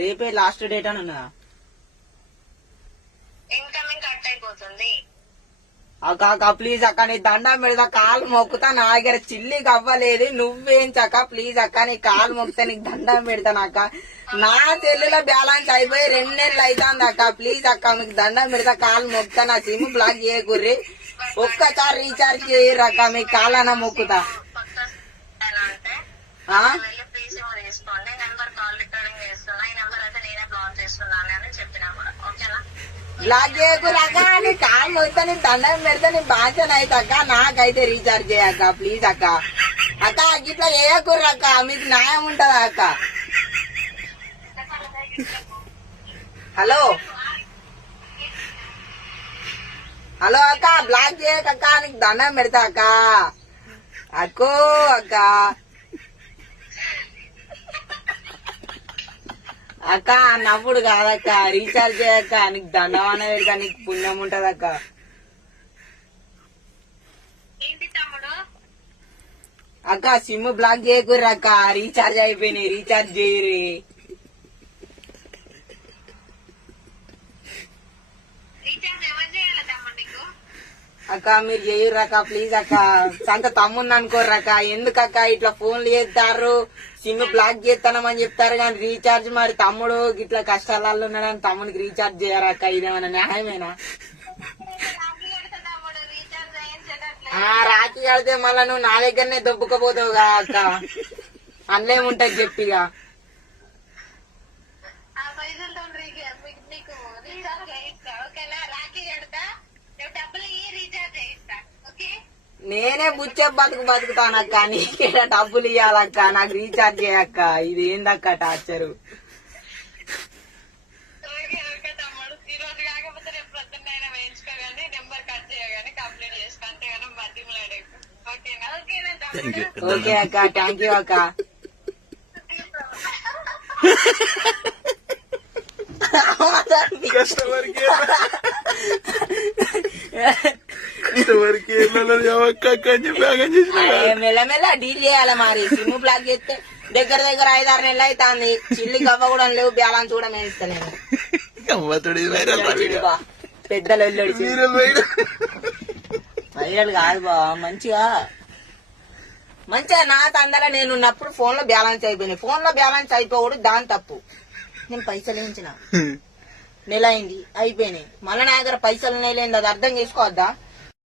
రేపే last date అని ఉన్నదా? అక్క ప్లీజ్ అక్క నీ దండం పెడతా, కాలు మొక్కుతా. నా దగ్గర చిల్లికి అవ్వలేదు, నువ్వేంచక్క ప్లీజ్ అక్క నీ కాలు మొక్కుతా, నీకు దండం పెడతాను అక్క. నా సెల్లులో బ్యాలెన్స్ అయిపోయి 2 నెలలు అవుతుంది అక్క. ప్లీజ్ అక్క మీకు దండం పెడతా, కాలు మొక్కుతా. నా సిమ్ బ్లాక్ చేయకుర్రి, ఒక్కసారి రీఛార్జ్ చేయరు అక్క, మీకు కాలన్నా మొక్కుతా. బ్లాక్ చేయకుర్రి అక్క, నీ కాలు మొక్కుతా, నీ దండం పెడతా, నీ భాషణ అయితే అక్క. నాకైతే రీఛార్జ్ చేయక్క ప్లీజ్ అక్క. అక్క ఇట్లా చేయకుర్రి అక్క, మీకు న్యాయం ఉంటదా అక్క? హలో హలో అక్క, బ్లాక్ చేయకక్క, నీకు దండం పెడతా అక్క. అక్కో అక్క అక్క నవ్వుడు కాదక్క, రీఛార్జ్ చేయక్క, నీకు దండం అన్న పెడతా, నీకు పుణ్యం ఉంటది అక్క. అక్క సిమ్ బ్లాక్ చేయకుర్రి అక్క, రీఛార్జ్ అయిపోయినాయి, రీఛార్జ్ చేయరు. అక్క మీరు చేయరక్క ప్లీజ్ అక్క, సంత తమ్ముంది అనుకోర్రక్క. ఎందుకక్క ఇట్లా ఫోన్లు చేస్తారు, సిమ్ బ్లాక్ చేస్తానమని చెప్తారు కానీ రీఛార్జ్ మరి తమ్ముడు ఇట్లా కష్టాలలో ఉన్నాడని తమ్ముడికి రీఛార్జ్ చేయరక్క, ఇదేమన్నా న్యాయమేనా? రాఖీ కడితే మళ్ళా నువ్వు నా దగ్గరనే దొబ్బుకపోతావు కదా అక్క, అందులేముంటది చెప్పిగా. నేనే బుచ్చే బతుకుతానక్క, నీకేట డబ్బులు ఇయ్యాలక్క, నాకు రీఛార్జ్ చేయక్క. ఇది ఏందక్క టార్చరు? ఓకే అక్క, థ్యాంక్ యూ అక్క. మెల్లమెల్ల డీల్ చేయాలి మరి. సిమ్ బ్లాక్ చేస్తే దగ్గర 5-6 నెలలు అవుతుంది, చిల్లి గవ్వ కూడా లేవు, బ్యాలెన్స్ కూడా మేస్తలేను. పెద్దలు వైరల్ కాదు బా, మంచిగా నా తందర నేను ఉన్నప్పుడు ఫోన్ లో బ్యాలెన్స్ అయిపోయినాయి. ఫోన్ లో బ్యాలెన్స్ అయిపోకూడదు, దాని తప్పు. నేను పైసలు వేయించిన, నెల అయింది అయిపోయినాయి, మళ్ళీ నా దగ్గర పైసలు నెలైంది, అది అర్థం చేసుకోవద్దా?